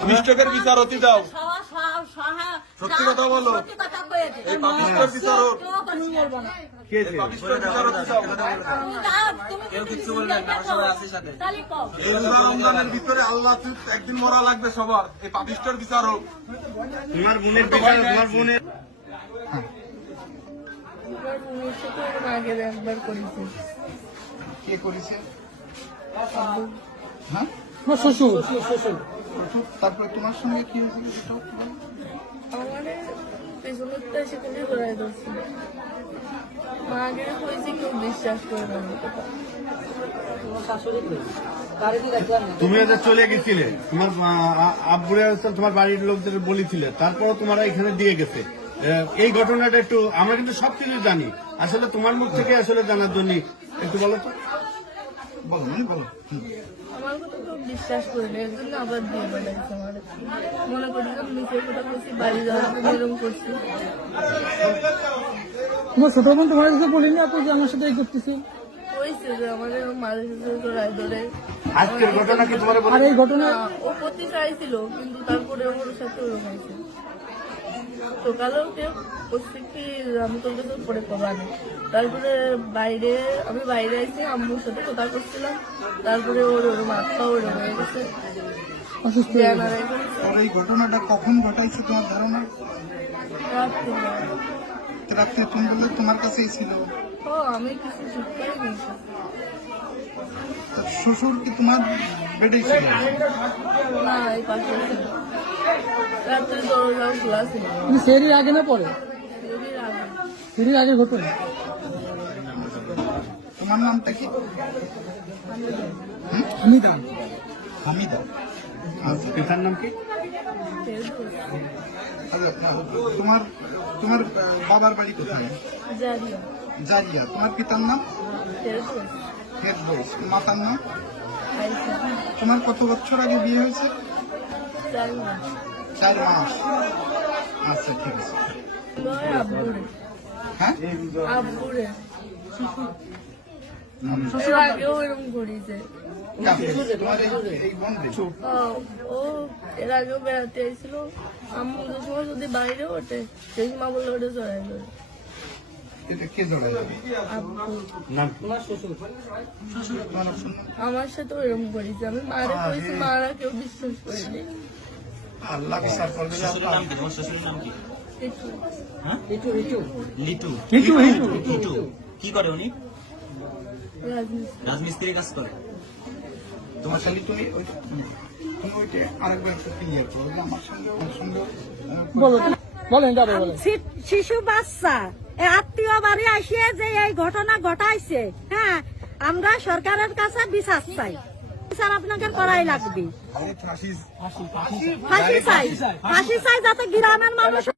পাপিষ্টের বিচার হতে দাও। সত্যি কথা বলো, এই পাপিষ্টের বিচার হোক। পাপিষ্টের বিচার হতে দাও। এই রমজানের ভিতরে আল্লাহ একদিন মরা লাগবে সবার। এই পাপিষ্টের বিচার হোক। তোমার বোনের বিচার, তোমার বোনের একবার করেছে। কে করেছে? শ্বশুর। তারপরে তোমার সঙ্গে কি হয়েছিল? আমার পেছনের তো এসে কোথায় ঘোরায় ধরছিল। মাকে হয়েছে কেউ বিশ্বাস করে না। তুমি ওদের চলে গেছিলে, তোমার আব্বুরে তোমার বাড়ির লোকদের বলেছিলে, তারপরও তোমারা এখানে দিয়ে গেছে। এই ঘটনাটা একটু, আমরা কিন্তু সবকিছু জানি, আসলে তোমার মুখ থেকে আসলে জানার জন্য একটু বলো তো। বলো বলো। আমার কথা কেউ বিশ্বাস করে না, এর জন্য আবার দিয়ে বেড়াইছে। আমার মনে করি নিচের কথা করছি, বাড়ি যাওয়ার জন্য এরকম করছি। তোমার ছোট বোন তোমার কাছে বলিনি আপু যে আমার সাথে এই করতেছি? হয়েছে যে আমাদের মাঝে সাথে রায় ধরে আজকের ঘটনা কি তোমার আর এই ঘটনা ও করতে চাইছিল, কিন্তু তারপরে ওর সাথে ওরকম হয়েছে। সকালেও কেউ করছে কি আমি তোর কাছে পরে পাবানি। তারপরে আমি বাইরে আছি, আম্মুর সাথে কথা করছিলাম। তারপরে ওর মাথা ওরকম হয়ে গেছে। অসুস্থ হয়ে গেছে। আর এই ঘটনাটা কখন ঘটাইছে তোমার ধারণা? রাত্রে তুমি বললে তোমার কাছেই ছিল। ও আমি কিছু ঠিক করে নিয়েছি। শ্বশুর কি তোমার বেডেই ছিল? না, এই পাশে ছিল। রাত্রে দরজাও খোলা ছিল। কিন্তু সেরই আগে না পরে? যদি রাখে সেরই আগে ঘটনা। তোমার নামটা কি? হামিদা। হামিদা। আচ্ছা, পিতার নাম কি? আচ্ছা, তোমার তোমার বাবার বাড়ি কোথায়? জারিয়া জারিয়া। তোমার পিতার নাম? ফেরদৌস। ফেরদৌস। মাতার নাম? আইসা। তোমার কত বছর আগে বিয়ে হয়েছে? 4 মাস। 4 মাস। আচ্ছা, ঠিক আছে। আব্বুরে হ্যাঁ, আব্বুরে শ্বশুর আগেও এরকম করেছে। তোমার এই বন্ধু? ও এর আগেও বেড়াতে আইছিল। আম্মু যে সময় যদি বাইরে ওঠে, সেই সময় বললে ওটা চড়াই ধরে। এটা কে জড়ায়? আব্বু নাম কি? তোমার অপশন নাম? আমার সাথে এরকম করেছে। আমি মারা করেছি, মারা কেউ বিশ্বাস করেনি। আল্লাহ বিচার করবে। একটু লিটু কি করে উনি? রাজনীতি রাজমিস্ত্রির কাজ করে। তোমার খালি তুমি ওইটা আরেকবার ক্লিয়ার করো যে আমার সঙ্গে বলেন দাদা বলেন। শিশু বাচ্চা আত্মীয় বাড়ি আসিয়ে যে এই ঘটনা ঘটাইছে, হ্যাঁ, আমরা সরকারের কাছে বিচার চাই। বিচার আপনাকে করাই লাগবে। ফাঁসি চাই, যাতে গ্রামের মানুষ